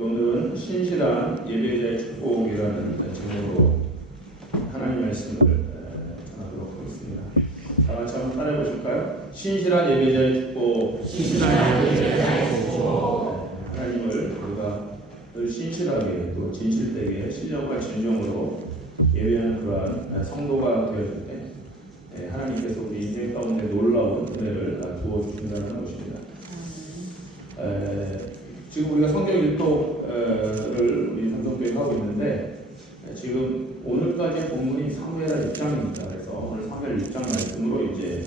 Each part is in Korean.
오늘은 신실한 예배자의 축복이라는 제목으로 하나님의 말씀을 전하도록 하겠습니다. 다 같이 한번 따라해 보실까요? 신실한 예배자의 축복. 신실한 예배자의 축복. 하나님을 우리가 늘 신실하게 또 진실되게 신령과 진정으로 예배하는 그러한 성도가 되었을 때 하나님께서 우리 인생 가운데 놀라운 은혜를 부어주신다는 것입니다. 지금 우리가 성경 일독을 우리 삼성교회 하고 있는데 지금 오늘까지의 본문이 사무엘하 6장입니다. 그래서 오늘 사무엘 6장 말씀으로 이제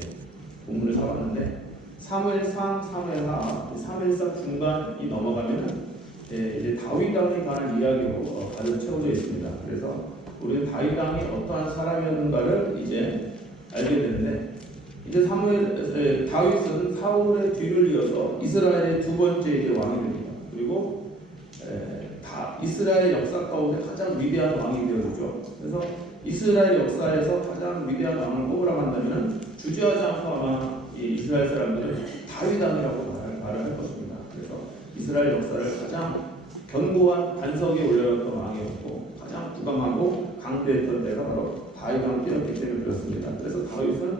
본문을 잡았는데 사무엘상, 사무엘하, 사무엘상 중간이 넘어가면은 이제 다윗 왕에 관한 이야기로 가득 채워져 있습니다. 그래서 우리는 다윗 왕이 어떠한 사람이었는가를 이제 알게 되는데 이제 다윗은 사울의 뒤를 이어서 이스라엘의 두 번째 이제 왕이 됩니다. 그리고 이스라엘 역사 가운데 가장 위대한 왕이 되어졌죠. 그래서 이스라엘 역사에서 가장 위대한 왕을 꼽으라고 한다면 주저하지 않고 아마 이 이스라엘 사람들은 다윗 왕이라고 말을 할 것입니다. 그래서 이스라엘 역사를 가장 견고한 반석에 올려놨던 왕이었고 가장 부강하고 강대했던 때가 바로 다윗 왕 때였기 때문에 그렇습니다. 그래서 다윗은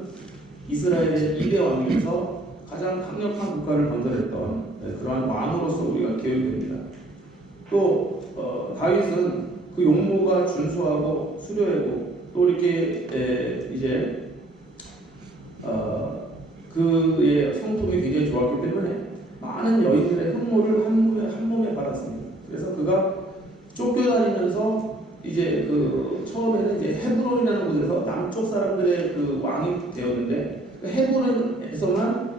이스라엘의 2대 왕이면서 가장 강력한 국가를 건설했던 그러한 왕으로서 우리가 기억이 됩니다. 또 다윗은 그 용모가 준수하고 수려하고 또 이렇게 이제 그의 성품이 굉장히 좋았기 때문에 많은 여인들의 흠모를 한 몸에 받았습니다. 그래서 그가 쫓겨다니면서 이제 처음에는 이제 헤브론이라는 곳에서 남쪽 사람들의 그 왕이 되었는데 헤브론에서만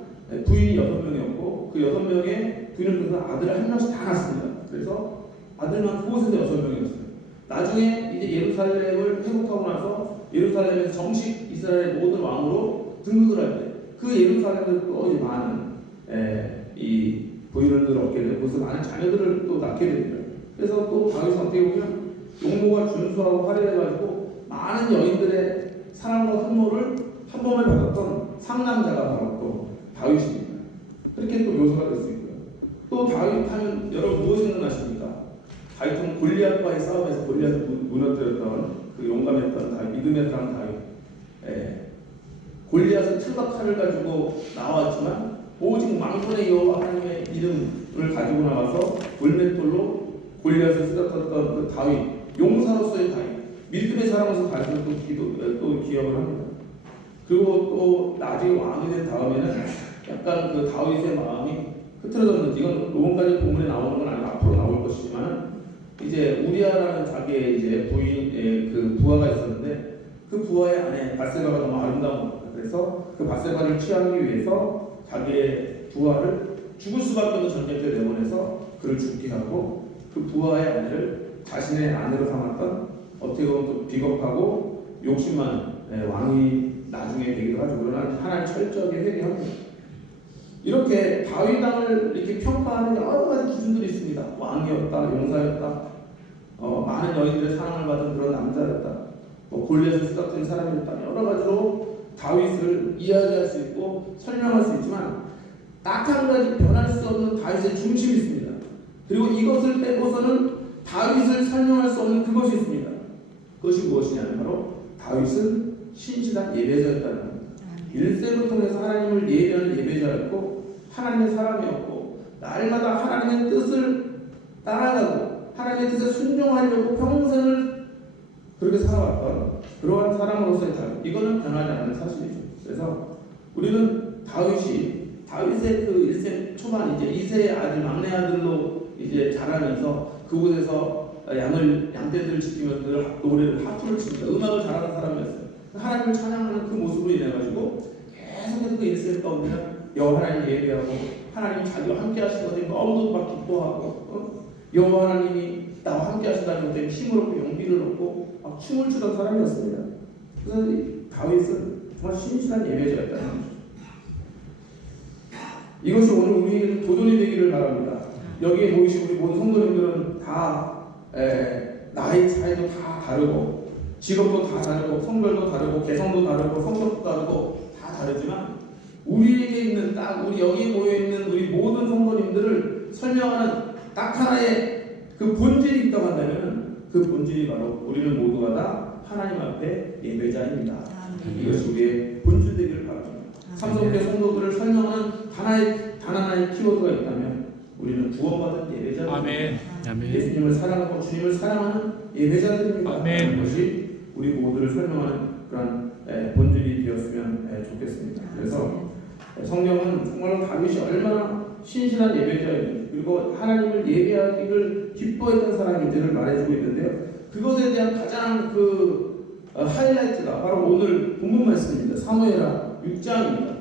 부인이 6명이었고 그 6명의 부인을 통해서 아들을 한 명씩 다 낳습니다. 그래서 아들만 그곳에서 6명이었어요. 나중에 이제 예루살렘을 회복하고 나서 예루살렘에서 정식 이스라엘의 모든 왕으로 등극을 할 때 그 예루살렘을 또 이제 많은 이 부인을 얻게 되고 그래서 많은 자녀들을 또 낳게 됩니다. 그래서 또 다윗 어떻게 보면 용모가 준수하고 화려해가지고 많은 여인들의 사랑과 흠모를 한 몸에 받았던 상남자가 바로 또 다윗입니다. 그렇게 또 묘사가 될 수 있고요. 또 다윗 하면 여러분 무엇이 생각나십니까? 다윗은 골리앗과의 싸움에서 골리앗을 무너뜨렸던 그 용감했던 다윗, 믿음의 사람 다윗. 골리앗은 틀과 칼을 가지고 나왔지만 오직 망군의 여호와 하나님의 이름을 가지고 나와서 돌맷돌로 골리앗을 쓰러뜨렸던 그 다윗, 용사로서의 다윗, 믿음의 사람으로서 다윗을 또 기억을 합니다. 그리고 또 나중에 왕이 된 다음에는 약간 그 다윗의 마음이 흐트러졌는지 이건 로마까지 본문에 나오는 건 아니고 앞으로 나올 것이지만 이제 우리아라는 자기의 이제 부인의 그 부하가 있었는데 그 부하의 아내 바세바가 너무 아름다운 겁니다. 그래서 그 바세바를 취하기 위해서 자기의 부하를 죽을 수밖에 없는 전쟁터에 내보내서 그를 죽게 하고 그 부하의 아내를 자신의 아내로 삼았던 어떻게 보면 또 비겁하고 욕심 많은 왕이 나중에 되기도 하죠. 그러나 하나님 철저하게 회개합니다. 이렇게 다윗 왕을 이렇게 평가하는 여러 가지 기준들이 있습니다. 왕이었다, 용사였다, 많은 여인들의 사랑을 받은 그런 남자였다, 골리앗을 쓰러뜨린 사람이었다. 여러 가지로 다윗을 이야기할 수 있고 설명할 수 있지만 딱 한 가지 변할 수 없는 다윗의 중심이 있습니다. 그리고 이것을 빼고서는 다윗을 설명할 수 없는 그것이 있습니다. 그것이 무엇이냐면 바로 다윗은 신실한 예배자였다는 겁니다. 일생을 통해서 하나님을 예배하는 예배자였고 하나님의 사람이었고 날마다 하나님의 뜻을 따라가고 하나님의 뜻에 순종하려고 평생을 그렇게 살아왔던 그러한 사람으로서의 다윗, 이거는 변하지 않는 사실이죠. 그래서 우리는 다윗의 그 일생 초반 이제 이세의 아들, 막내 아들로 이제 자라면서 그곳에서 양떼들을 지키면서 노래를 하프를 칩니다. 음악을 잘하는 사람이었어요. 하나님을 찬양하는 그 모습으로 인해가지고 계속해서 그 일생 가운데 여호와 하나님 예배하고 하나님 자기와 함께 하시거든요. 너무도 막 기뻐하고 여호와 하나님이 나와 함께 하신다는 것 때문에 힘을 얻고 용기를 얻고 막 춤을 추던 사람이었습니다. 그래서 다윗은 정말 신실한 예배자였다는 거죠. 이것이 오늘 우리에게 도전이 되기를 바랍니다. 여기에 모이신 우리 모든 성도님들은 다 나이 차이도 다 다르고 직업도 다 다르고 성별도 다르고 개성도 다르고 성격도 다르고 다 다르지만 우리에게 있는 우리 여기에 모여있는 우리 모든 성도님들을 설명하는 딱 하나의 그 본질이 있다고 한다면 그 본질이 바로 우리는 모두가 다 하나님 앞에 예배자입니다. 이것이 우리의 본질 되기를 바랍니다. 삼성교회 성도들을 설명하는 단 하나의 키워드가 있다면 우리는 구원받은 예배자입니다. 아멘. 아멘. 예수님을 사랑하고 주님을 사랑하는 예배자들입니다. 아멘. 그것이 우리 모두를 설명하는 그런 본질이 되었으면 좋겠습니다. 그래서 성경은 정말로 다윗이 얼마나 신실한 예배자였는지 그리고 하나님을 예배하기를 기뻐했던 사람인지를 말해주고 있는데요. 그것에 대한 가장 하이라이트가 바로 오늘 본문 말씀입니다. 사무엘하 6장입니다.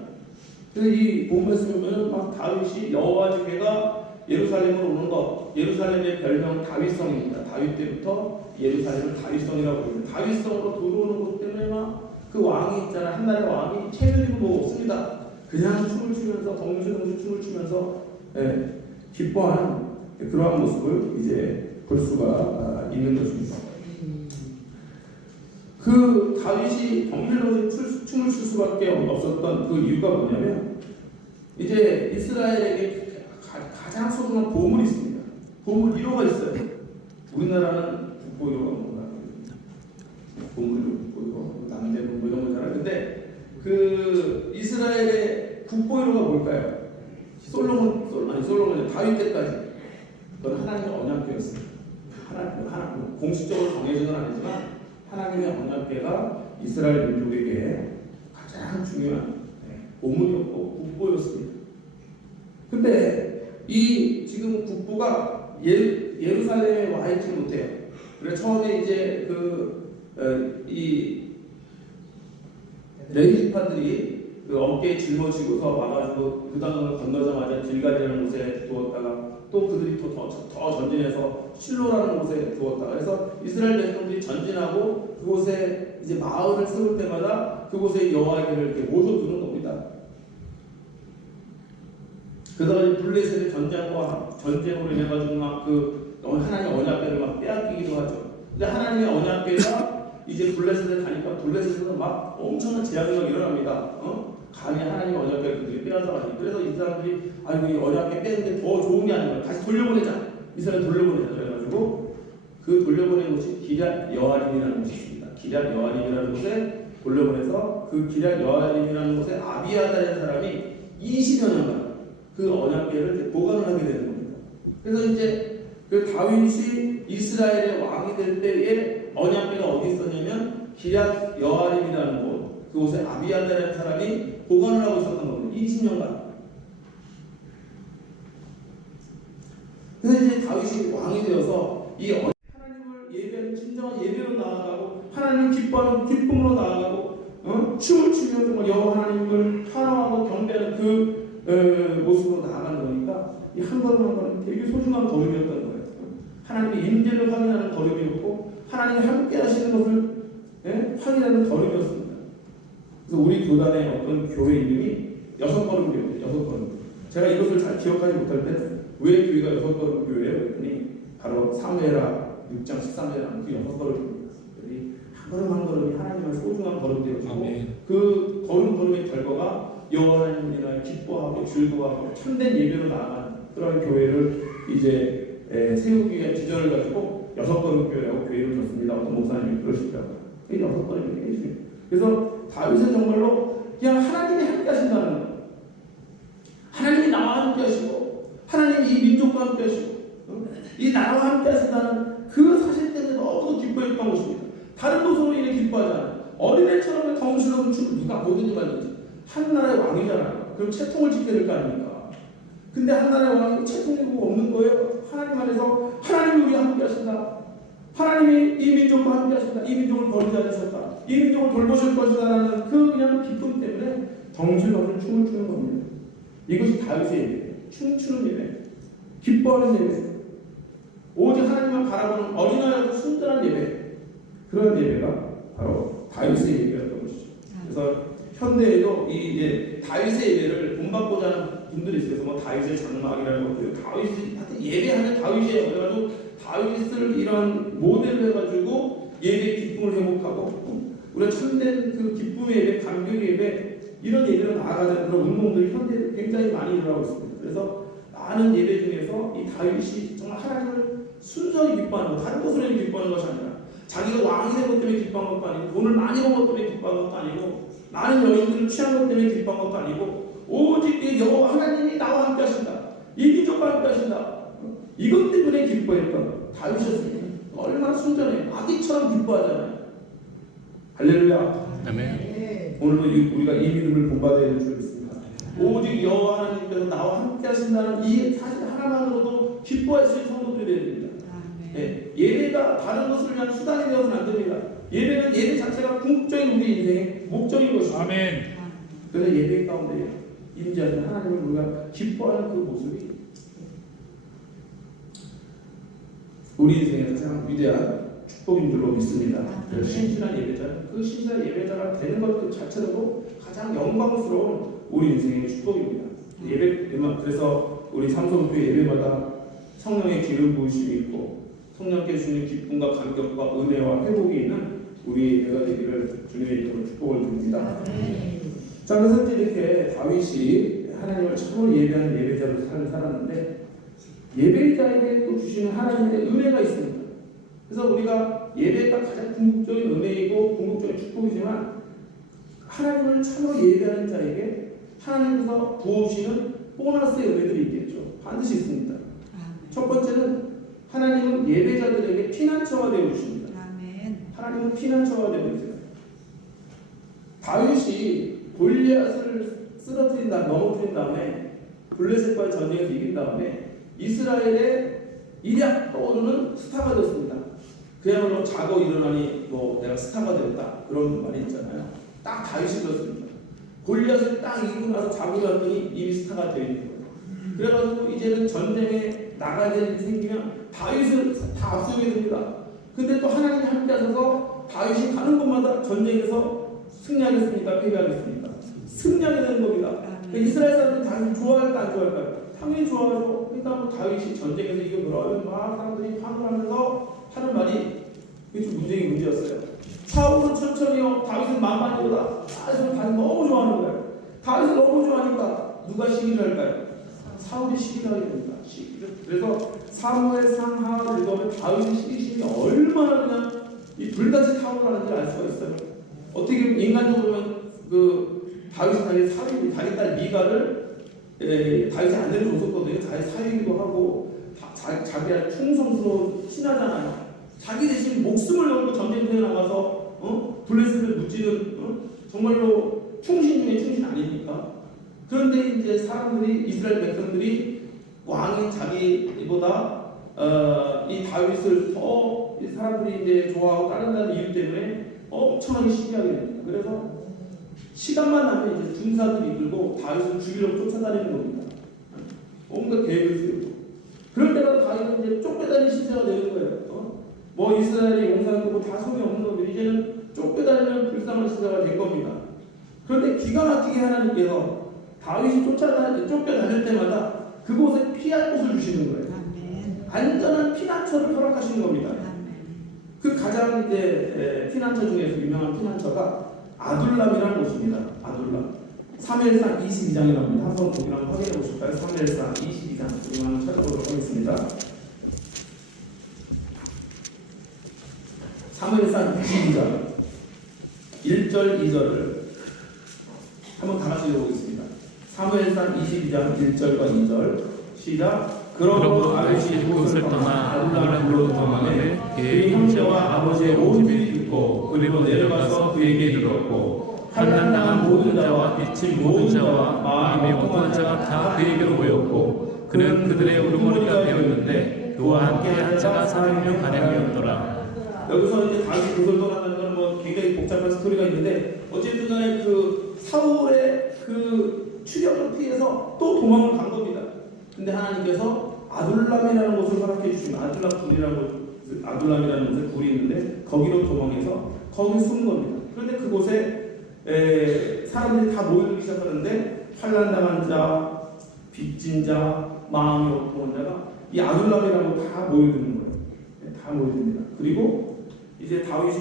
그래서 이 본문 말씀을 보면 막 다윗이 여호와 집회가 예루살렘으로 오는 것, 예루살렘의 별명 다윗성입니다. 다윗 때부터 예루살렘을 다윗성이라고 부릅니다. 다윗성으로 들어오는 것 때문에 막 그 왕이 있잖아요. 한 나라의 왕이 체면이고 뭐 없습니다. 그냥 춤을 추면서 덩실덩실 춤을 추면서 기뻐하는 그러한 모습을 이제 볼 수가 있는 것입니다. 그 다윗이 덩실덩실 춤을 출 수밖에 없었던 그 이유가 뭐냐면 이제 이스라엘에게 가장 소중한 보물이 있습니다. 보물 1호가 있어요. 우리나라는 국보 1호가 뭔가 보물 1호, 남대문 뭐 이런 거 잘 알는데 그 이스라엘의 국보 1호가 뭘까요? 솔로몬 다윗 때까지 그건 하나님의 언약궤였습니다. 하나님 공식적으로 정해진 건 아니지만 하나님의 언약궤가 이스라엘 민족에게 가장 중요한 보물이었고 국보였습니다. 근데 이 지금 국보가 예루살렘에 와 있지 못해요. 그래서 처음에 이제 이 레위지파들이 그 어깨에 짊어지고서 와가지고 그 강을 건너자마자 길갈이라는 곳에 두었다가 또 그들이 더 전진해서 실로라는 곳에 두었다가 그래서 이스라엘 백성들이 전진하고 그곳에 이제 마을을 세울 때마다 그곳에 여호와께를 이렇게 모셔두는 겁니다. 그러다가 블레셋의 전쟁으로 인해가지고 막 하나님의 언약궤를 막 빼앗기기도 하죠. 근데 하나님의 언약궤가 이제 블레셋에 가니까 블레셋에서 막 엄청난 재앙이 일어납니다. 감히 하나님의 언약궤를 그들이 빼앗아가지고 그래서 이 사람들이 아이고 이 언약궤 빼는 게 더 좋은 게 아니라 다시 돌려보내자. 이스라엘 돌려보내자. 그래가지고 그 돌려보낸 곳이 기럇 여아림이라는 곳이 있습니다. 기럇 여아림이라는 곳에 돌려보내서 그 기럇 여아림이라는 곳에 아비아다라는 사람이 20여 년간 그 언약궤를 보관을 하게 되는 겁니다. 그래서 이제 그 다윗이 이스라엘의 왕이 될 때에 언약궤가 어디 있었냐면 기럇 여아림이라는 곳, 그곳에 아비아다라는 사람이 보관을 하고 있었던 겁니다. 20년간. 그래서 이제 다윗이 왕이 되어서 이 하나님을 예배하는 진정한 예배로 나아가고 하나님을 기뻐하는 기쁨으로 나아가고 춤을 추며 정말 여호와 하나님을 환호하고 경배하는 그 모습으로 나아가는 거니까 이 한 걸음 한 걸음 되게 소중한 걸음이었던 거예요. 하나님의 임재를 확인하는 걸음이었고 하나님이 함께 하시는 것을 확인하는 걸음이었습니다. 그래서 우리 교단의 어떤 교회 이름이 6걸음 교회예요. 6걸음. 제가 이것을 잘 기억하지 못할 때는 왜 교회가 6걸음 교회예요? 그랬더니 바로 사무엘하 6장 13절에 그 6걸음입니다. 한 걸음 한 걸음이 하나님의 소중한 걸음되어지고 그 걸음의 결과가 여호와 하나님을 기뻐하고 즐거워하고 참된 예배로 나아가는 그런 교회를 이제 세우기 위한 비전을 가지고 6걸음 교회라고 교회를 줬습니다. 어떤 목사님이 그러시더라고요. 6걸음이 계십니다. 그래서 다윗은 정말로 그냥 하나님이 함께 하신다는 것, 하나님이 나와 함께 하시고 하나님이 이 민족과 함께 하시고 이 나라와 함께 하신다는 그 사실 때문에 너무도 기뻐했던 것입니다. 다른 것으로 인해 기뻐하지 않아요. 어린애처럼 덩실없는 춤을 누가 뭐든지 말든지 한 나라의 왕이잖아요. 그럼 채통을 지켜야 될 거 아닙니까? 근데 한 나라의 왕이 채통이고 없는 거예요. 하나님 안에서 하나님이 우리와 함께 하신다. 하나님이 이 민족과 함께 하신다. 이 민족을 버리지 않으셨다. 이 민족을 돌보실 것이다라는 그 그냥 기쁨 때문에 덩실없는 춤을 추는 겁니다. 이것이 다윗의 예배예요. 춤추는 예배, 기뻐하는 예배, 오직 하나님만 바라보는 어린아이라도 순전한 예배, 그런 예배가 바로 다윗의 예배였던 것이죠. 그래서 현대에도 이 이제 다윗의 예배를 본받고자 하는 분들이 있어서 뭐 다윗의 장막이라는 것들, 다윗이 하여튼 예배하면 다윗이에요. 그래가지고 다윗을 이런 모델로 해가지고 예배 기쁨을 회복하고 우리가 참된 그 기쁨의 예배, 감격의 예배 이런 예배로 나아가는 그런 운동들이 현대에 굉장히 많이 일어나고 있습니다. 그래서 많은 예배 중에서 이 다윗이 정말 하나님을 순전히 기뻐하는 것, 다른 것으로 기뻐하는 것이 아니라 자기가 왕이 된 것 때문에 기뻐한 것도 아니고 돈을 많이 번 것 때문에 기뻐한 것도 아니고 많은 여인들을 취한 것 때문에 기뻐한 것도 아니고 오직 여호와 하나님이 나와 함께 하신다. 이 기적과 함께 하신다. 이것 때문에 기뻐했던 다윗이었습니다. 얼마나 순전해. 아기처럼 기뻐하잖아요. 할렐루야. 아멘. 오늘도 우리가 이 믿음을 본받아야 될 줄 믿습니다. 오직 여호와 하나님께서 나와 함께 하신다는 이 사실 하나만으로도 기뻐할 수 있는 성도들이 되어야 됩니다. 네. 예배가 다른 것을 위한 수단이 되어서는 안 됩니다. 예배는 예배 자체가 궁극적인 우리 인생의 목적인 것입니다. 아멘. 그래서 예배 가운데 임재하는 하나님을 우리가 기뻐하는 그 모습이 우리 인생에서 가장 위대한 축복인 줄로 믿습니다. 그래서 신실한 예배자는 그 신실한 예배자가 되는 것 자체로도 가장 영광스러운 우리 인생의 축복입니다. 그래서 우리 삼성교회 예배마다 성령의 기름 부으심이 있고 성령께 주시는 기쁨과 감격과 은혜와 회복이 있는 우리 예배가 되기를 주님의 이름으로 축복을 드립니다. 자, 그래서 이제 이렇게 다윗이 하나님을 참으로 예배하는 예배자로 살았는데 예배자에게 또 주시는 하나님의 은혜가 있습니다. 그래서 우리가 예배가 가장 궁극적인 은혜이고 궁극적인 축복이지만 하나님을 참으로 예배하는 자에게 하나님께서 부어주시는 보너스의 은혜들이 있겠죠. 반드시 있습니다. 첫 번째는 하나님은 예배자들에게 피난처가 되어주십니다. 하나님은 피난처가 되어주세요. 다윗이 골리앗을 쓰러뜨린 다음에 넘어뜨린 다음에 블레셋과의 전쟁에서 이긴 다음에 이스라엘의 일약 떠오르는 스타가 되었습니다. 그야말로 자고 일어나니 내가 스타가 되었다 그런 말이 있잖아요. 딱 다윗이 그렇습니다. 골리앗을 딱 이기고 나서 자고 일어났더니 이미 스타가 되어 있는 거예요. 그래가지고 이제는 전쟁에 나가야 될 일이 생기면 다윗을 다 앞서게 됩니다. 근데 또 하나님이 함께 하셔서 다윗이 가는 곳마다 전쟁에서 승리하겠습니까? 패배하겠습니까? 승리하게 되는 겁니다. 그러니까 이스라엘 사람들이 다윗을 좋아할까 안 좋아할까요? 당연히 좋아하죠. 그러니까 다윗이 전쟁에서 이겨 돌아오면 막 사람들이 환호하면서 하는 말이 이게 좀 문제였어요. 사울은 천천히요, 다윗은 만만히보다 다윗을 너무 좋아하는 거예요. 다윗을 너무 좋아하니까 누가 시기를 할까요? 사울이 시기를 하게 됩니다. 그래서 사무엘상 하를 읽으면 다윗의 시기심이 얼마나 그냥 이 불같이 타오르는지 알 수가 있어요. 어떻게 인간적으로 보면 다윗이 자기 딸 미가를 다윗이 아내를 줬었거든요. 자기 사위이기도 하고 자기가 충성스러운 신하잖아요. 자기 대신 목숨을 걸고 전쟁터에 나가서 블레셋을 무찌는 정말로 충신 중에 충신 아닙니까? 그런데 이제 사람들이 이스라엘 백성들이 왕인 자기보다 이 다윗을 더 사람들이 이제 좋아하고 따른다는 이유 때문에 엄청나게 시기하게 됩니다. 그래서 시간만 나면 이제 군사들이 이끌고 다윗을 죽이려고 쫓아다니는 겁니다. 온갖 계획을 세우고 그럴 때마다 다윗은 이제 쫓겨다니는 시대가 되는 거예요. 이스라엘이 용사하고 다 소용이 없는 겁니다. 이제는 쫓겨다니는 불쌍한 시대가 된 겁니다. 그런데 기가 막히게 하나님께서 다윗이 쫓겨다닐 때마다 그곳에 피할 곳을 주시는 거예요. 안전한 피난처를 허락하시는 겁니다. 그 가장 이제 피난처 중에서 유명한 피난처가 아둘람이라는 곳입니다. 아둘람. 사무엘상 22장에 나옵니다. 한번 거기랑 확인해 보실까요? 사무엘상 22장 우리 한번 찾아보도록 하겠습니다. 사무엘상 22장 1절 2절을 한번 다 같이 읽어보겠습니다. 사무엘상 22장 1절과 2절 시작. 그러므로 아벨이 그곳을 떠나 아둘람으로 도망하되 그의 형제와 아버지의 온 집이 듣고 그리고 내려가서 그에게 이르렀고 환난당한 모든 자와 미친 모든 자와 마음이 어두운 자가 다 그에게로 모였고 그는 그들의 우두머리가 되었는데 그와 함께 한 자가 400명 가량이었더라. 여기서 이제 다윗이 그걸 떠난다는 건 굉장히 복잡한 스토리가 있는데 어쨌든 간에 그 사울의 그 추격을 피해서 또 도망을 간 겁니다. 근데 하나님께서 아둘람이라는 곳을 허락해 주시면 아둘람이라는 곳에 굴이 있는데 거기로 도망해서 거기 숨은 겁니다. 그런데 그곳에 사람들이 다 모이기 시작하는데 환난당한 자, 빚진 자, 마음이 어두운 자가 이 아둘람이라고 다 모여드는 거예요. 다 모여듭니다. 그리고 이제 다윗이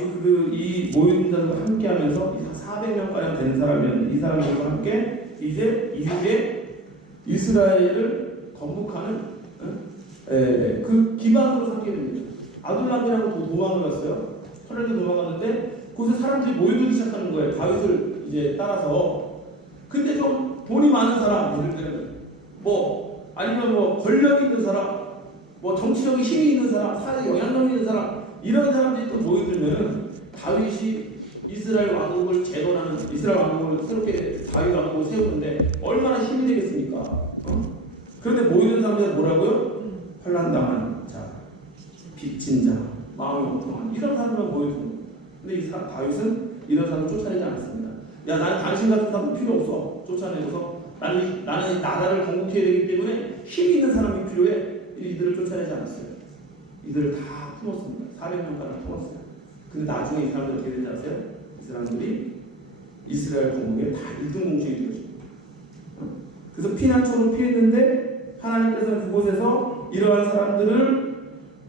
이 모인 자들과 함께하면서 400명가량 된 사람이었는데 이 사람들과 함께 이제 이후에 이스라엘을 건국하는 그 기반으로 삼게 됩니다. 아둘람이라고 도망을 갔어요. 혈액에 도망갔는데 그곳에 사람들이 모여들기 시작하는 거예요. 다윗을 이제 따라서. 근데 좀 돈이 많은 사람, 예를 들면 뭐 아니면 뭐 권력 있는 사람, 뭐 정치적인 힘이 있는 사람, 사회 영향력 있는 사람, 이런 사람들이 또 모여들면은 다윗이 이스라엘 왕국을 재건하는, 이스라엘 왕국을 새롭게 다윗 왕국을 세우는데 얼마나 힘이 되겠습니까? 그런데 모이는 사람들은 뭐라고요? 환난당한 자, 빚진 자, 마음이 고통한 이런 사람들만 모여듭니다. 근데 이 사람 다윗은 이런 사람을 쫓아내지 않습니다. 야, 나는 당신 같은 사람 필요 없어. 쫓아내줘서 나는 나라를 건국해야 되기 때문에 힘 있는 사람이 필요해. 이들을 쫓아내지 않았어요. 이들을 다 품었습니다. 400명가량 품었어요. 근데 나중에 이 사람들 어떻게 되는지 아세요? 이 사람들이 이스라엘 건국에 다 1등 공신이 되었습니다. 그래서 피난처로 피했는데 하나님께서는 그곳에서 이러한 사람들을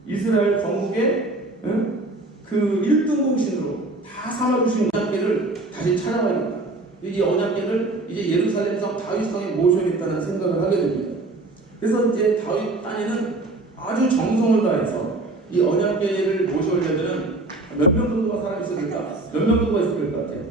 이스라엘 건국의 그 1등 공신으로 다 삼아주신 언약궤를 다시 찾아가야 됩니다. 이 언약궤를 이제 예루살렘성 다윗성에 모셔야겠다는 생각을 하게 됩니다. 그래서 이제 다윗 딴에는 아주 정성을 다해서 이 언약궤를 모셔오려면 몇 명 정도가 살아 있어야 될까? 몇 명 정도가 있어야 될 것 같아요?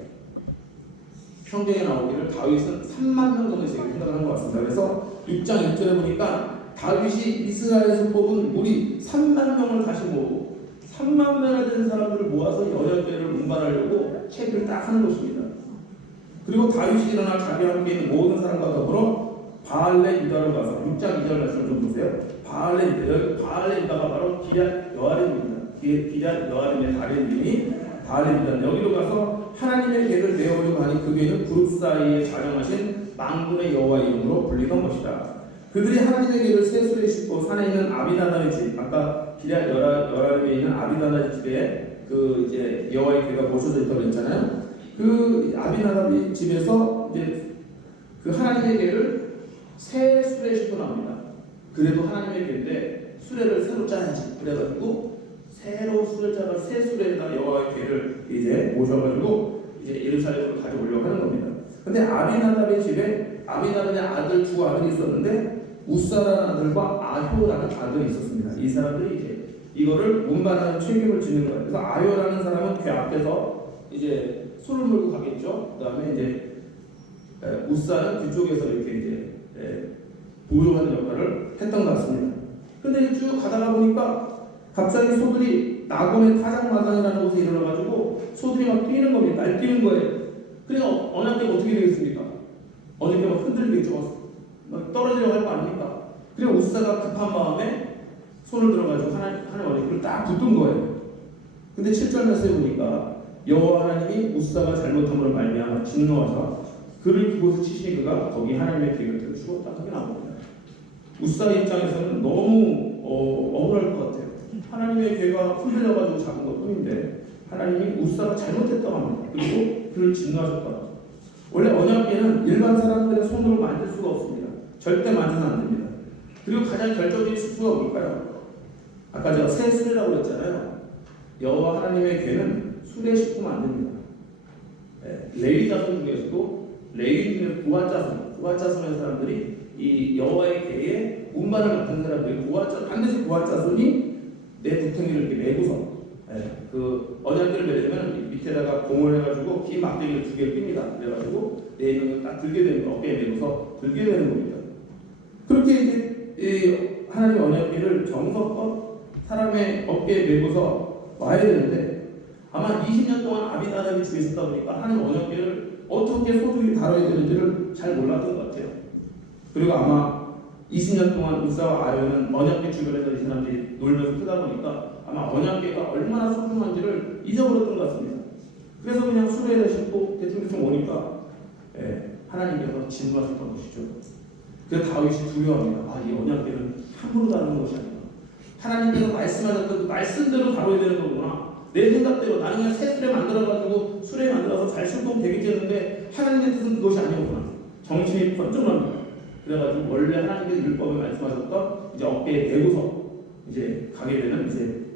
성경에 나오기를 다윗은 3만 명 정도 생각을 한 것 같습니다. 그래서 6장 1절에 보니까 다윗이 이스라엘에서 뽑은 무리 3만 명을 다시 모으고 3만 명에 되는 사람들을 모아서 이 언약궤를 운반하려고 채비를 딱 하는 것입니다. 그리고 다윗이 일어나 자기와 함께 있는 모든 사람과 더불어 바알레 유다로 가서 6장 2절 말씀을 좀 보세요. 바알레 유다가 바로 기럇 여아림입니다. 기럇 여아림의 다른 이름이 바알레 유다. 여기로 가서 하나님의 궤를 내어오려고 하니 그 궤는 그룹 사이에 자정하신 만군의 여호와 이름으로 불리던 것이다. 그들이 하나님의 궤를 세수에 싣고 산에 있는 아비나답의 집, 아까 기럇 여아림에 있는 아비나답의 집에 그 이제 여호와의 궤가 모셔져 있다고 했잖아요. 그 아비나답의 집에서 이제 그 하나님의 궤를 새 수레에 싣고 나옵니다. 그래도 하나님의 궤인데 수레를 새로 짜야지. 그래가지고 새로 수레 짜가 새 수레에다 여호와의 궤를 이제 모셔가지고 이제 예루살렘으로 가져오려고 하는 겁니다. 근데 아비나답의 집에 아비나답의 아들 두 아들이 있었는데 우사라는 아들과 아효라는 아들이 있었습니다. 이 사람들이 이제 이거를 운반하는 책임을 지는 거예요. 그래서 아효라는 사람은 궤 앞에서 이제 손을 물고 가겠죠. 그 다음에 이제 우사는 뒤쪽에서 이렇게 이제 보조하는 역할을 했던 것 같습니다. 근데 쭉 가다가 보니까 갑자기 소들이 나곤의 타작마당이라는 곳에 일어나가지고 소들이 막 뛰는 겁니다. 날뛰는 거예요. 그래서 언약궤가 어떻게 되겠습니까? 언약궤가 흔들리겠죠. 막 떨어지려고 할 거 아닙니까? 그래서 우사가 급한 마음에 손을 들어가지고 하나님 언약궤를 딱 붙든 거예요. 근데 7절 말씀에 보니까 여호와 하나님이 우사가 잘못함으로 말미암아 진노하사 그를 그곳에 치시니 그가 거기 하나님의 궤를 죽었다 하게 나옵니다. 우사 입장에서는 너무 억울할 것 같아요. 하나님의 궤가 흔들려가지고 잡은 것 뿐인데 하나님이 우사가 잘못했다고 합니다. 그리고 그를 진노하셨다. 원래 언약궤는 일반 사람들의 손으로 만질 수가 없습니다. 절대 만지면 안 됩니다. 그리고 가장 결정적인 수가 뭘까요? 아까 제가 새 수레라고 그랬잖아요. 여호와 하나님의 궤는 수레에 싣으면 안 됩니다. 레위 자손 중에서도 레위 중에 부하자손의 사람들이 이 여호와의 궤에 운반을 맡은 사람들이 반드시 부하자손이 내 두통이를 이렇게 메고서 그 언약궤를 매려면 밑에다가 공을 해가지고 긴 막대기를 2개를 낍니다. 그래가지고 내 이름을 딱 들게 되는 거, 어깨에 메고서 들게 되는 겁니다. 그렇게 이제 하나님의 언약궤를 정성껏 사람의 어깨에 메고서 와야 되는데 아마 20년 동안 아비나답이 집에 있었다 보니까 하나님 언약궤를 어떻게 소들이 다뤄야 되는지를 잘 몰랐던 것 같아요. 그리고 아마 20년 동안 우사와 아효는 언약궤 주변에서 이 사람들이 놀면서 크다 보니까 아마 언약궤가 얼마나 소중한지를 잊어버렸던 것 같습니다. 그래서 그냥 수레에 싣고 대충 오니까 하나님께서 진노하셨던 것이죠. 그래서 다윗이 두려워합니다. 이 언약궤는 함부로 다루는 것이 아니라 하나님께서 말씀하셨던 그 말씀대로 다뤄야 되는 거구나. 내 생각대로 나는 그냥 새 수레 만들어가지고 수레 만들어서 잘 싣고 되겠지 하나님의 뜻은 그것이 아니었구나. 정신이 번쩍합니다. 그래가지고 원래 하나님께서 율법에 말씀하셨던 이제 어깨에 메고서 이제 가게 되는 이제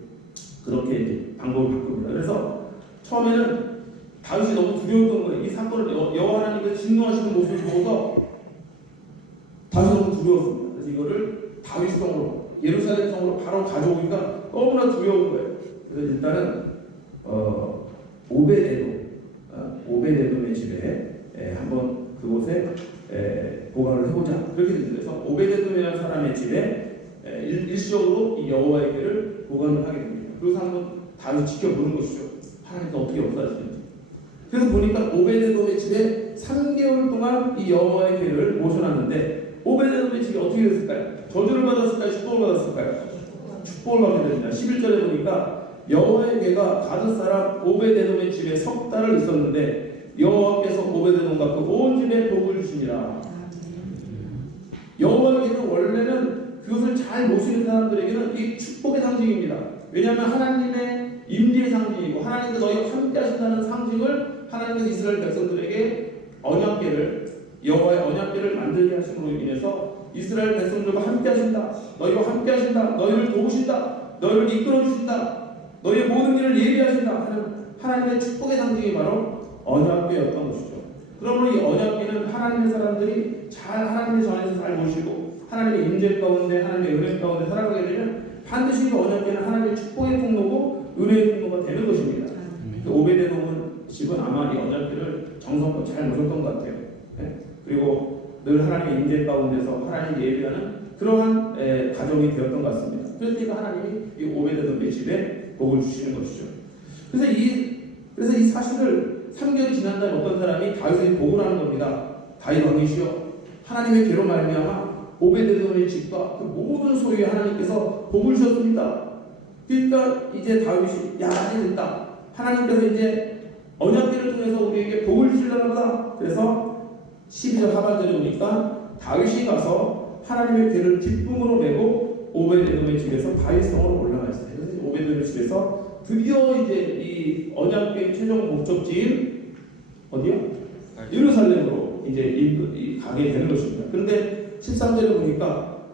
그렇게 이제 방법을 바꿉니다. 그래서 처음에는 다윗이 너무 두려웠던 거예요. 이 사건을 여호와 하나님께서 진노하시는 모습을 보고서 다윗이 너무 두려웠습니다. 그래서 이거를 다윗성으로 예루살렘 성으로 바로 가져오기가 너무나 두려운 거예요. 그래서 일단은 오베데돔의 집에 한번 그곳에 보관을 해보자. 그렇게 돼서 오베데돔이라는 사람의 집에 일시적으로 이 여호와의 궤를 보관을 하게 됩니다. 그래서 한번 다윗이 지켜보는 것이죠. 하나님께서 어떻게 역사하시는지. 그래서 보니까 오베데돔의 집에 3개월 동안 이 여호와의 궤를 모셔놨는데 오베데돔의 집이 어떻게 됐을까요? 저주를 받았을까요? 축복을 받았을까요? 축복을 받게 됩니다. 11절에 보니까 여호와의 궤가 가드 사람 오베데돔의 집에 석 달을 있었는데 여호와께서 오베데돔과 그 온 집에 복을 주시니라. 여호와의 궤는 원래는 그것을 잘 모시는 사람들에게는 이 축복의 상징입니다. 왜냐하면 하나님의 임재의 상징이고 하나님께서 너희와 함께 하신다는 상징을 하나님께서 이스라엘 백성들에게 언약궤를 여호와의 언약궤를 만들게 하심으로 인해서 이스라엘 백성들과 함께 하신다. 너희와 함께 하신다. 너희를 도우신다. 너희를 이끌어 주신다. 너희의 모든 일을 예비하신다 하는 하나님의 축복의 상징이 바로 언약궤였던 것이죠. 그러므로 이 언약궤는 하나님의 사람들이 잘 하나님의 전에서 잘 모시고 하나님의 임재 가운데 하나님의 은혜 가운데 살아가게 되면 반드시 이 언약궤는 하나님의 축복의 통로고 은혜의 통로가 되는 것입니다. 오베데돔은 집은 아마 이 언약궤를 정성껏 잘 모셨던 것 같아요. 그리고 늘 하나님의 임재 가운데서 하나님 예비하는 그러한 가정이 되었던 것 같습니다. 그러니까 하나님이 이 오베데돔의 집에 복을 주시는 것이죠. 그래서 이 사실을 3개월이 지난 다음에 어떤 사람이 다윗에게 복을 하는 겁니다. 다윗 왕이시여 하나님의 괴로 말미암아 오베데돔의 집과 그 모든 소유에 하나님께서 복을 주셨습니다. 그러니까 이제 다윗이 이제 됐다. 하나님께서 이제 언약궤를 통해서 우리에게 복을 주시려나 보다. 그래서 12절 하반절에 보니까 다윗이 가서 하나님의 궤를 기쁨으로 메고 오베데돔의 집에서 다윗성으로 올라가 있어요. 그래서 오베데돔의 집에서 드디어 이제 이 언약궤의 최종 목적지인 어디요? 예루살렘으로 이제 가게 되는 것입니다. 그런데 13절에 보니까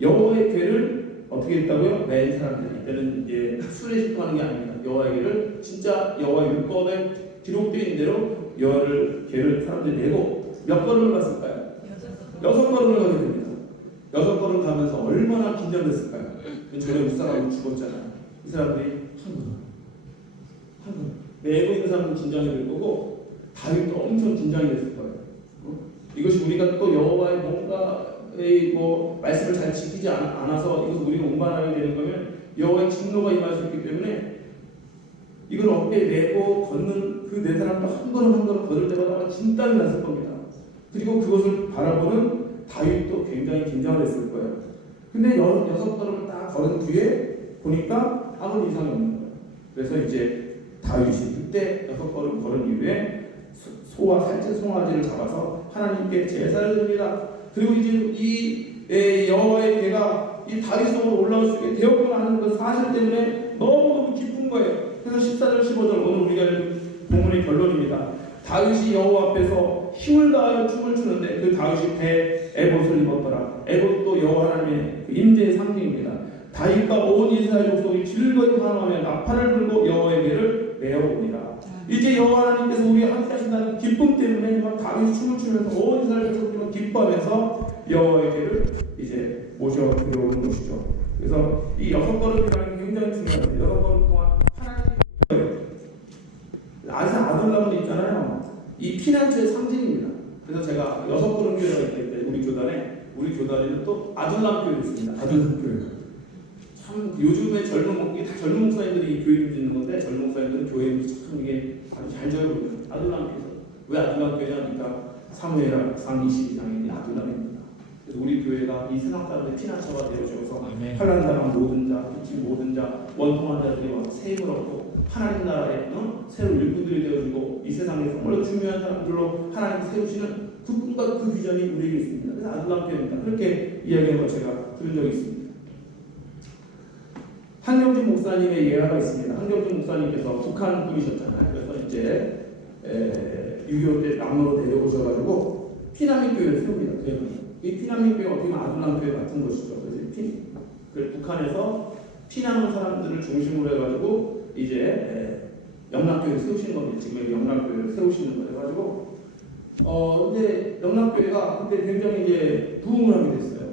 여호와의 궤를 어떻게 했다고요? 맨 사람들이 이때는 이제 술에 집중하는 게 아닙니다. 여호와의 궤를 진짜 여호와의 율법에 기록되어 있는 대로 여호와의 궤를 사람들이 메고 몇 걸음을 갔을까요? 6걸음을 가게 됩니다. 6걸음 가면서 얼마나 긴장됐을까요? 전에 묵사가고 죽었잖아요. 이 사람들이 한 걸음 메고 있는 사람도 긴장이 될 거고 다윗도 엄청 긴장이 됐을 거예요. 이것이 우리가 또 여호와의 뭔가의 말씀을 잘 지키지 않아서 이것을 우리가 운반하게 되는 거면 여호와의 진노가 임할 수 있기 때문에 이걸 어깨에 메고 걷는 그 네 사람도 한 걸음 한 걸음 걸을 때마다 진땀이 났을 겁니다. 그리고 그것을 바라보는 다윗도 굉장히 긴장을 했을 거예요. 근데 6걸음을 딱 걸은 뒤에 보니까 아무 이상이 없는 거예요. 그래서 이제 다윗이 그때 6걸음 걸은 이후에 소와 살찐 송아지를 잡아서 하나님께 제사를 드립니다. 그리고 이제 이 여호와의 궤가 이 다윗성으로 올라올 수 있게 되었구나 하는 그 사실 때문에 너무너무 기쁜 거예요. 그래서 14절 15절 오늘 우리가 읽은 본문의 결론입니다. 다윗이 여호와 앞에서 힘을 다하여 춤을 추는데 그 다윗이 배에 에봇을 입었더라. 에봇도 여호와 하나님의 그 임재의 상징입니다. 다윗과 온 이스라엘 족속이 즐거이 환호하며 나팔을 불고 여호와의 궤를 메어옵니다. 이제 여호와 하나님께서 우리와 함께 하신다는 기쁨 때문에 막 다윗이 춤을 추면서 온 이스라엘 족속이 기뻐하면서 여호와의 궤를 이제 모셔 들어오는 것이죠. 그래서 이 6걸음이라는 게 굉장히 중요합니다. 6걸음 동안 하나님 아들람은 있잖아요. 이 피난처의 상징입니다. 그래서 제가 6걸음 교회가 있기 때문에 우리 교단에는 또 아들람 교회가 있습니다. 아들람 교회. 참 요즘에 젊은 목사님들이 이 교회를 짓는 건데 젊은 목사님들은 교회를 참 이게 아주 잘 적어보거든요. 아들람 교회. 왜 아들람 교회냐니까 사무엘하 상 22장에 아들람입니다. 그래서 우리 교회가 이 세상 사람들의 피난처가 되어주어서 환난당한 모든 자, 빚진 모든 자, 원통한 자들이 와서 세임을 얻고 하나님 나라의 새로운 일꾼들이 되어주고 이 세상에 정말로 중요한 사람들로 하나님 세우시는 그 꿈과 그 비전이 우리에게 있습니다. 그래서 아들람 교회입니다. 그렇게 이야기한 걸 제가 들은 적이 있습니다. 한경준 목사님의 예화가 있습니다. 한경준 목사님께서 북한 분이셨잖아요. 그래서 이제 6.25 때 남로로 내려오셔가지고 피난민 교회를 세웁니다. 이 피난민 교회가 어떻게 보면 아들람 교회 같은 것이죠. 그래서 북한에서 피난온 사람들을 중심으로 해가지고 이제 영락교회를 세우시는 겁니다. 지금 영락교회를 세우시는 거 해가지고 근데 영락교회가 그때 굉장히 이제 부흥을 하게 됐어요.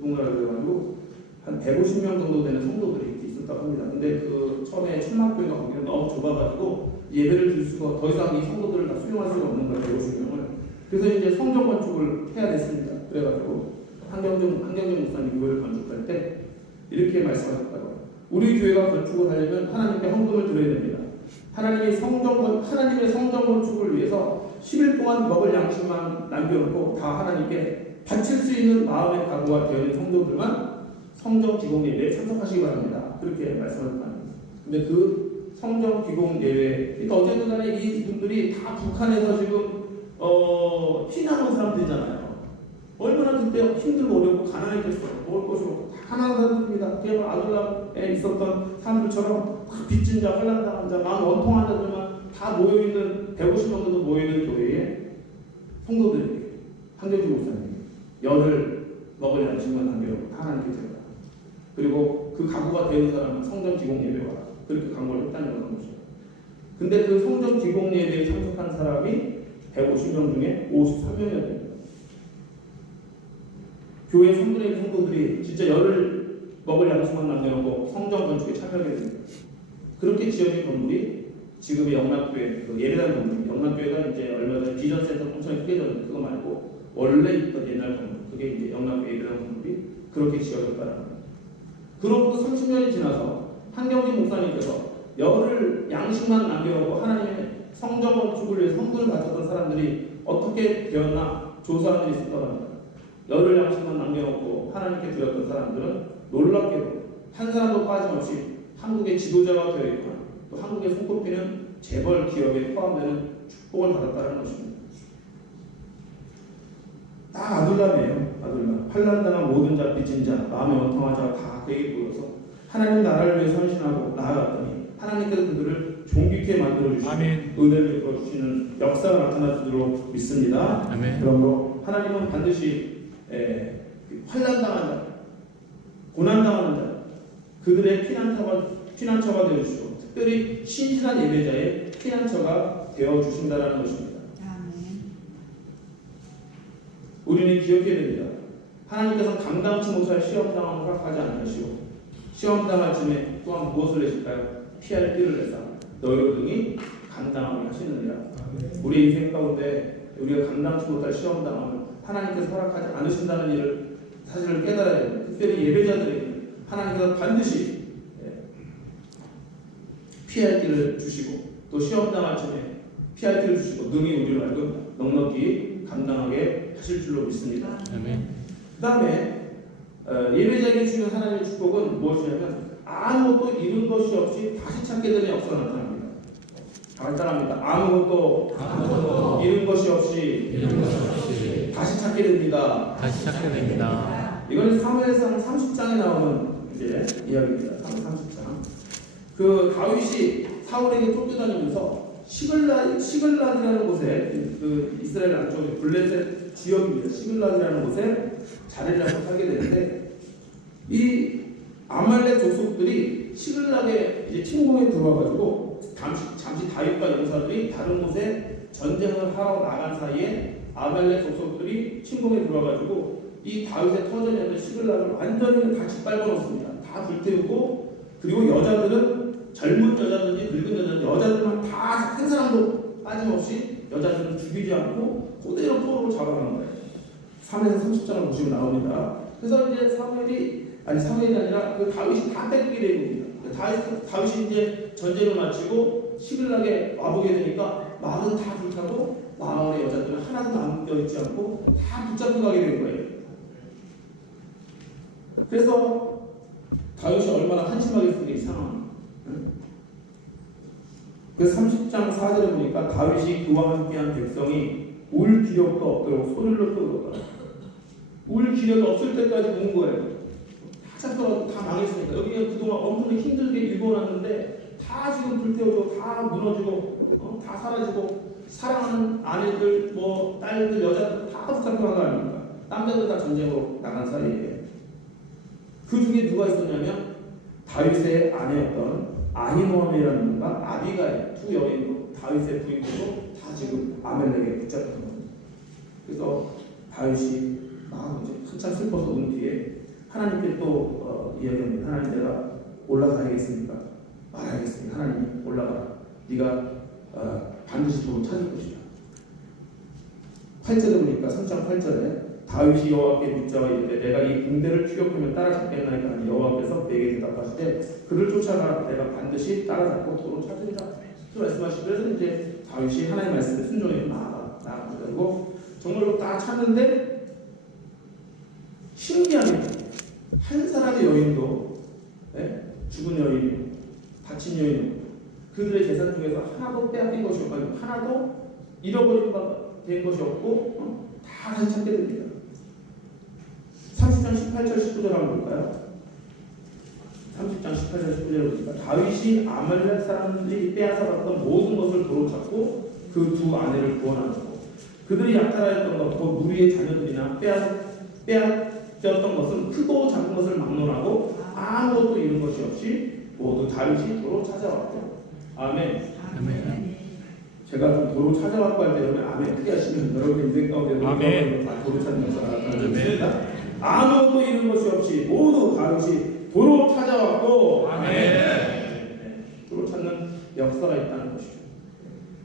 부흥을 하게 돼가지고 한 한 150명 정도 되는 성도들이 있었다고 합니다. 근데 그 처음에 천막교회가 거기는 너무 좁아가지고 예배를 줄 수가 더 이상 이 성도들을 다 수용할 수가 없는 거예요. 150명을. 그래서 이제 성전 건축을 해야 됐습니다. 그래가지고 한경준 목사님 교회를 건축할 때 이렇게 말씀하셨다고요. 우리 교회가 건축을 하려면 하나님께 헌금을 드려야 됩니다. 하나님의 성전 건축을 위해서 10일 동안 먹을 양식만 남겨놓고 다 하나님께 바칠 수 있는 마음의 각오가 되어 있는 성도들만 성전 기공 예배에 참석하시기 바랍니다. 그렇게 말씀하셨습니다. 근데 그 성전 기공 예배, 그러니까 어쨌든 간에 이 분들이 다 북한에서 지금 피난온 사람들이잖아요. 얼마나 그때 힘들고 어렵고 가난했겠어요. 먹을 것이 없고 다 가난한 사람들입니다. 그야말로 아둘람에 있었던 사람들처럼 빚진 자, 환난당한 자, 마음 원통한 자들만 다 모여있는 150명 정도 모여있는 교회에 성도들에게 한경준 목사님 열을 먹을 양식만 남겨놓고 하나님께 드려라. 그리고 그 각오가 되는 사람은 성전 기공 예배 와라. 그렇게 강구를 했다는 것이죠. 근데 그 성전 기공 예배에 참석한 사람이 150명 중에 53명이었습니다. 교회 3분의 1 성도들이 진짜 열을 먹을 양식만 남겨놓고 성전 건축에 참여하게 됩니다. 그렇게 지어진 건물이 지금의 영락교회, 그 예배당 건물, 영락교회가 이제 얼마 전에 비전센터 엄청 크게 졌는데 그거 말고 원래 있던 옛날 건물, 그게 이제 영락교회 예배당 건물이 그렇게 지어졌다는 거예요. 그로부터 30년이 지나서 한경진 목사님께서 열을 양식만 남겨놓고 하나님의 성전 건축을 위해 성분을 바쳤던 사람들이 어떻게 되었나 조사한 일이 있었다고 합니다. 열을 양식만 남겨놓고 하나님께 드렸던 사람들은 놀랍게도 한 사람도 빠짐없이 한국의 지도자가 되어 있거나 또 한국에 손꼽히는 재벌 기업에 포함되는 축복을 받았다는 것입니다. 딱 아둘람이에요. 아둘람. 환난당한 모든 자, 빚진 자, 마음에 원통한 자가 다 그에게 모여서 하나님 나라를 위해 헌신하고 나아갔더니 하나님께서 그들을 존귀케 만들어주시고 은혜를 베풀어주시는 역사가 나타나주도록 믿습니다. 아멘. 그러므로 하나님은 반드시 환난당한 자, 고난당하는 자, 그들의 피난처가 되어주시고 특별히 신실한 예배자의 피난처가 되어주신다는 것입니다. 우리는 기억해야 됩니다. 하나님께서 감당치 못할 시험당함을 허락하지 않으시고 시험당할 쯤에 또한 무엇을 내실까요? 피할 길을 내사 너희로 등이 감당하게 하시느니라. 우리 인생 가운데 우리가 감당치 못할 시험당함을 하나님께서 허락하지 않으신다는 일을 사실을 깨달아야 됩니다. 특별히 예배자들에게 하나님께서 반드시 피할 길을 주시고 또 시험당할 쯤에 피할 길을 주시고 능히 우리를 알고 넉넉히 감당하게 하실 줄로 믿습니다. 그 다음에 예배자에게 주는 하나님의 축복은 무엇이냐면 아무것도 잃은 것이 없이 다시 찾게 되는 역사가 나타납니다. 간단합니다. 아무것도 잃은 것이 없이 다시 찾게 됩니다. 이건 사무엘상 30장에 나오는 이제 이야기입니다. 30장. 그 다윗이 사울에게 쫓겨다니면서 시글락이라는 곳에 그 이스라엘 안쪽에 블레셋 지역입니다. 시글락이라는 곳에 자리를 잡고 살게 되는데 이 아말렉 족속들이 시글락에 이제 침공에 들어와가지고 잠시 다윗과 용사들이 다른 곳에 전쟁을 하러 나간 사이에 아말렉 족속들이 침공에 들어와가지고 이 다윗의 터전이었던 시글락을 완전히 다 짓밟아놓습니다. 다 불태우고 그리고 여자들은 젊은 여자든지 늙은 여자든지 여자들만 다 한 사람도 빠짐없이 여자들은 죽이지 않고 그대로 포로로 잡아가는 거예요. 3에서 30장을 보시면 나옵니다. 그래서 이제 사무엘이 아니라 그 다윗이 다 뺏기게 됩니다. 다윗이 이제 전쟁을 마치고 시글락에 와보게 되니까 마을은 다 불타고 마을의 여자들은 하나도 남겨있지 않고 다 붙잡혀가게 된 거예요. 그래서 다윗이 얼마나 한심하겠습니까, 이 상황. 그래서 30장 4절에 보니까 다윗이 그와 함께한 백성이 울 기력도 없도록 소리를 끄더라. 울 기력이 없을 때까지 운 거예요. 다 잡혀가지고 다 망했으니까. 여기가 그동안 엄청나게 힘들게 일궈놨는데 다 지금 불태워지고 다 무너지고 다 사라지고 사랑하는 아내들, 뭐 딸들, 여자들 다 붙잡혀간 거 아닙니까? 남자들 다 전쟁으로 나간 사이에 그 중에 누가 있었냐면 다윗의 아내였던 아히노암이라는 분과 아비가일 두 여인도 다윗의 부인들도 다 지금 아멜렉에 붙잡힌 겁니다. 그래서 다윗이 막 이제 한참 슬퍼서 온 뒤에 하나님께 또 이야기합니다. 하나님, 내가 올라가야겠습니까? 말하겠습니다. 하나님, 올라가라. 네가 반드시 도로 찾을 것이다. 8절에 보니까 3장 8절에 다윗이 여호와께 묻자와 이르되 내가 이 군대를 추격하면 따라잡겠나이까 하니 여호와께서 내게 대답하시되 그를 쫓아가 내가 반드시 따라잡고 도로 찾으리라. 말씀하시고 그래서 이제 다윗이 하나님의 말씀에 순종해서 나아갑니다. 그리고 정말로 다 찾는데 신기하게 한 사람의 여인도 죽은 여인, 다친 여인 그들의 재산 중에서 하나도 빼앗긴 것이 없고 하나도 잃어버린 바 된 것이 없고 다 다시 찾게 됩니다. 30장 18절 19절 한번 볼까요? 30장 18절 19절을 보니까 다윗이 아말렉 사람들이 빼앗아갔던 모든 것을 도로 찾고 그 두 아내를 구원하고 그들이 약탈하였던 것, 곧 무리의 자녀들이나 빼앗겼던 것은 크고 작은 것을 막론하고 아무것도 잃은 것이 없이 모두 다윗이 도로 찾아왔고. 아멘. 아멘. 제가 좀 도로 찾아왔고 할 때 여러분 아멘 크게 하시면 여러분의 인생 가운데 도로 찾는 역사가 나타납니다. 아무것도 잃은 것이 없이 모두 다윗이 도로 찾아왔고. 아멘. 도로 찾는 역사가 있다는 것이죠.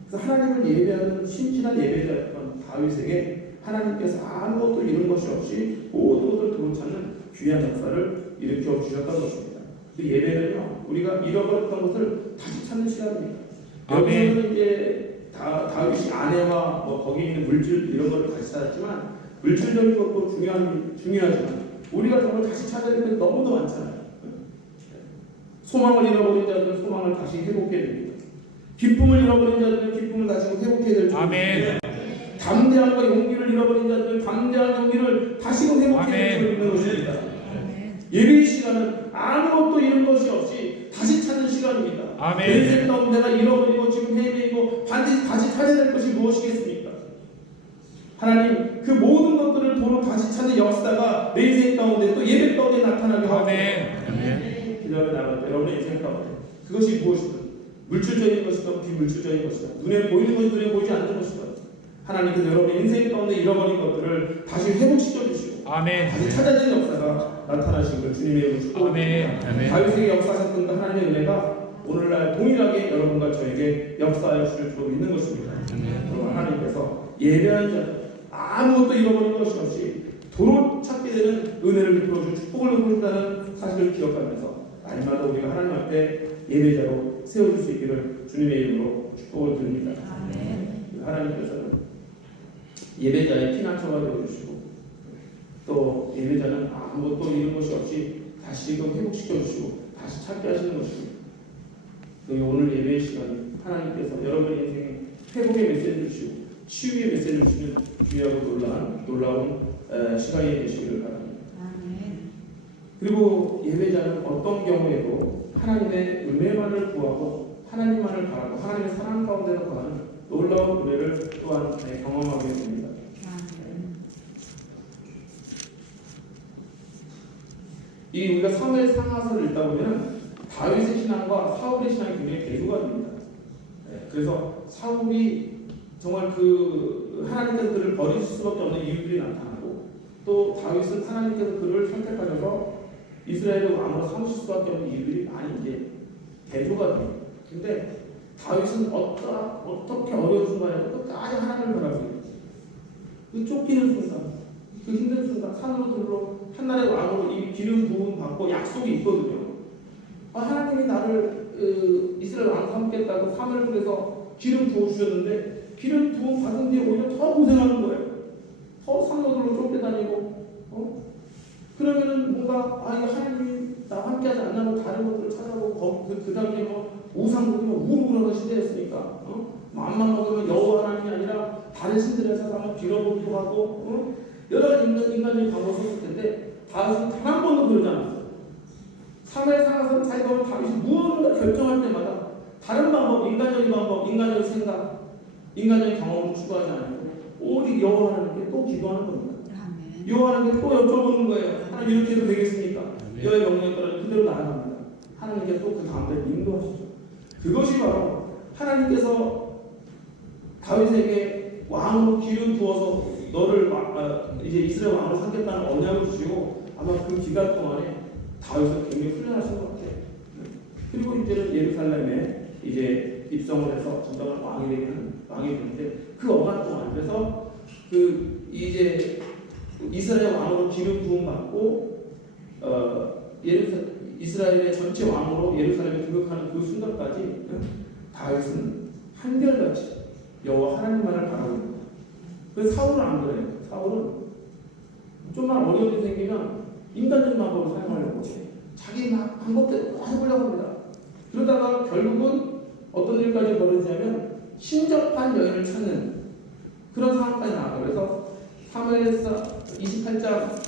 그래서 하나님을 예배하는 심신한 예배자였던 다윗에게 하나님께서 아무것도 잃은 것이 없이 모든 것을 도로 찾는 귀한 역사를 일으켜 주셨던 것입니다. 그 예배는요, 우리가 잃어버렸던 것을 다시 찾는 시간입니다. 여기서는 이제 다윗이 아내와 거기 있는 물질 이런 것을 다시 찾았지만 물질적인 것도 중요하지만 우리가 정말 다시 찾아야 될 게 너무도 많잖아요. 소망을 잃어버린 자들은 소망을 다시 회복해야 됩니다. 기쁨을 잃어버린 자들은 기쁨을 다시 회복해야 될 아멘. 담대함과 용기를 잃어버린 자들은 담대한 용기를 다시금 회복해야 될 있는 것입니다. 예배의 시간은 아무것도 잃은 것이 없이 다시 찾는 시간입니다. 내 인생 가운데 내가 잃어버리고 지금 헤매이고 반드시 다시 찾아야 될 것이 무엇이겠습니까? 하나님, 그 모든 것들을 도로 다시 찾는 역사가 내 인생 가운데 또 예배 가운데 나타나게 하옵소서. 기도하며 나갈 때 여러분의 인생 가운데 그것이 무엇이든 물질적인 것이든 비물질적인 것이든 눈에 보이는 것이 눈에 보이지 않는 것이든 하나님께서 여러분의 인생 가운데 잃어버린 것들을 다시 회복시켜 주시고 다시 찾아지는 역사가 나타나시길 주님의 이름으로 축복합니다. 다윗에게 역사하셨던 하나님의 은혜가 오늘날 동일하게 여러분과 저에게 역사하여 주실 줄 믿는 것입니다. 그럼 하나님께서 예배한 자 아무것도 잃어버린 것이 없이 도로 찾게 되는 은혜를 베풀어 주 축복을 베푼다는 사실을 기억하면서 날마다 우리가 하나님 앞에 예배자로 세워줄 수 있기를 주님의 이름으로 축복을 드립니다. 하나님께서는 예배자의 피난처가 되어주시고 또 예배자는 아무것도 잃은 것이 없이 다시금 회복시켜 주시고 다시 찾게 하시는 것입니다. 오늘 예배의 시간 하나님께서 여러분의 인생에 회복의 메시지를 주시고 치유의 메시지를 주시는 귀하고 놀라운 시간이 되시기를 바랍니다. 그리고 예배자는 어떤 경우에도 하나님의 은혜만을 구하고 하나님만을 바라고 하나님의 사랑 가운데서 거하는 놀라운 은혜를 또한 경험하게 됩니다. 이 우리가 사무엘 상하서를 읽다 보면 다윗의 신앙과 사울의 신앙이 굉장히 대조가 됩니다. 그래서 사울이 정말 그 하나님께서 그를 버리실 수밖에 없는 이유들이 나타나고 또 다윗은 하나님께서 그를 선택하셔서 이스라엘의 왕으로 삼으실 수밖에 없는 이유들이 많이 이제 대조가 됩니다. 근데 다윗은 어떻게 어려운 순간에도 끝까지 하나님을 바라고 있어요. 그 쫓기는 순간, 그 힘든 순간, 산으로 들러 한나라의 왕으로 이 기름 부음 받고 약속이 있거든요. 하나님이 나를 이스라엘 왕 삼겠다고 사무엘을 통해서 기름 부어주셨는데 기름 부음 받은 뒤에 오히려 더 고생하는 거예요. 더 산으로 쫓겨다니고 그러면은 뭔가 이거 하나님이 나와 함께하지 않냐고 다른 것들을 찾아보고 그 다음에 우상들이 우르르하는 시대였으니까 맘만 먹으면 여호와 하나님이 아니라 다른 신들의 사상을 빌어보기도 하고 여러 가지 인간적인 방법을 썼을 텐데 다윗은 단 한 번도 그러지 않았어요. 사무엘 상하서 자기가 다윗이 무언가 결정할 때마다 다른 방법, 인간적인 방법, 인간적인 생각, 인간적인 경험을 추구하지 않고 오직 여호와 하나님께 또 기도하는 겁니다. 여호와 하나님께 또 여쭤보는 거예요. 하나님 이렇게 해도 되겠습니까? 여호와의 명령에 따라 그대로 나아갑니다. 하나님께 또 그 다음에 인도하시죠. 그것이 바로 하나님께서 다윗에게 왕으로 기름 부어서 너를 이제 이스라엘 왕으로 삼겠다는 언약을 주시고 아마 그 기간 동안에 다윗을 굉장히 훈련하신 것 같아요. 그리고 이제는 예루살렘에 이제 입성을 해서 진정한 왕이 되는 왕이 되는데 그 어간 동안 그래서 그 이제 이스라엘 왕으로 기름 부음 받고 이스라엘의 전체 왕으로 예루살렘에 등극하는 그 순간까지 다윗은 한결같이 여호와 하나님만을 바라고 있는 거예요. 그래서 사울은 안 그래요. 사울은 좀만 어려운 일이 생기면 인간적인 방법을 사용하려고 해요. 자기 막 방법대로 해보려고 합니다. 그러다가 결국은 어떤 일까지 벌어지냐면 신접한 여인을 찾는 그런 상황까지 나와요. 그래서 사무엘서 28장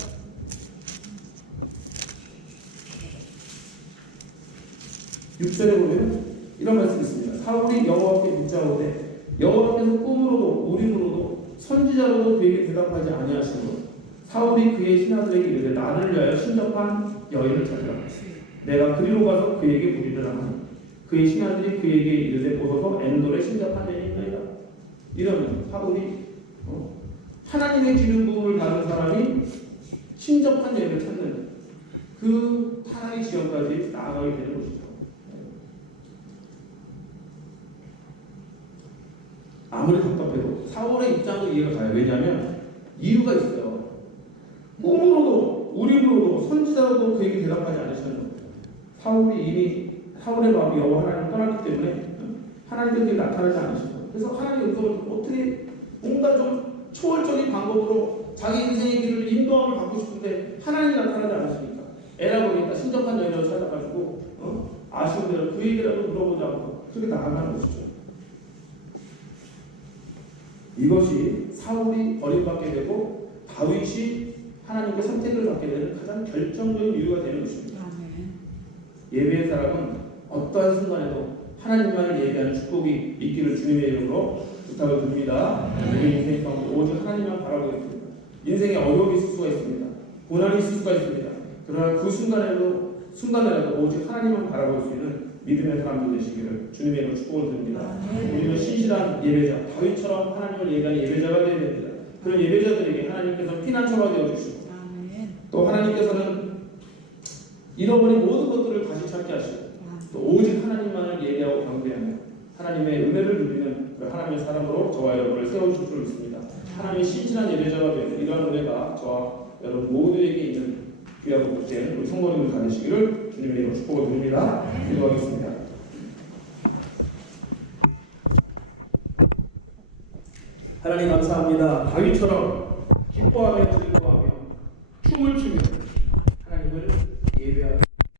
6절에 보면 이런 말씀이 있습니다. 사울이 여호와께 묻자오되 여호와께서 꿈으로도 우림으로도 선지자로도 그에게 대답하지 아니하시므로 사울이 그의 신하들에게 이르되 나를 위하여 신접한 여인을 찾으라. 내가 그리로 가서 그에게 물으리라 하니 그의 신하들이 그에게 이르되 보소서 엔돌에 신접한 여인이 있나이다. 이러면 사울이 하나님의 기름 부음을 받은 사람이 신접한 여인을 찾는 그 하나의 지역까지 나아가게 되는 것이죠. 아무리 답답해도 사울의 입장도 이해가 가요. 왜냐하면 이유가 있어요. 꿈으로도 우림으로도 선지자로도 그에게 대답하지 않으셨는 거예요. 사울이 이미 사울의 마음이 여호와 하나님을 떠났기 때문에 하나님께 나타나지 않으셨어요. 그래서 하나님의 음성을 어떻게 뭔가 좀 초월적인 방법으로 자기 인생의 길을 인도함을 받고 싶은데 하나님이 나타나지 않으시니까 애라 보니까 신접한 여인을 찾아가지고 아쉬운 대로 그 얘기라도 물어보자고 그렇게 나아가는 것이죠. 이것이 사울이 버림받게 되고 다윗이 하나님께 선택을 받게 되는 가장 결정적인 이유가 되는 것입니다. 예배의 사람은 어떠한 순간에도 하나님만을 예배하는 축복이 있기를 주님의 이름으로 부탁을 드립니다. 우리 인생 가운데 오직 하나님만 바라보고 있습니다. 인생에 어려움이 있을 수가 있습니다. 고난이 있을 수가 있습니다. 그러나 그 순간에라도 오직 하나님만 바라볼 수 있는 믿음의 사람들 되시기를 주님의 이름으로 축복을 드립니다. 우리는 신실한 예배자, 다윗처럼 하나님을 예배하는 예배자가 되어야 됩니다. 그런 예배자들에게 하나님께서 피난처가 되어주시고 또 하나님께서는 잃어버린 모든 것들을 다시 찾게 하시고 또 오직 하나님만을 예배하고 경배하며 하나님의 은혜를 누리는 하나님의 사람으로 저와 여러분을 세워주실 줄 믿습니다. 하나님의 신실한 예배자가 되는 이러한 은혜가 저와 여러분 모두에게 있는 귀하고 복된 우리 성도님들 다 되시기를 주님의 이름으로 축복을 드립니다. 기도하겠습니다. 하나님 감사합니다. 다윗처럼 기뻐하며 즐거워하며 춤을 추며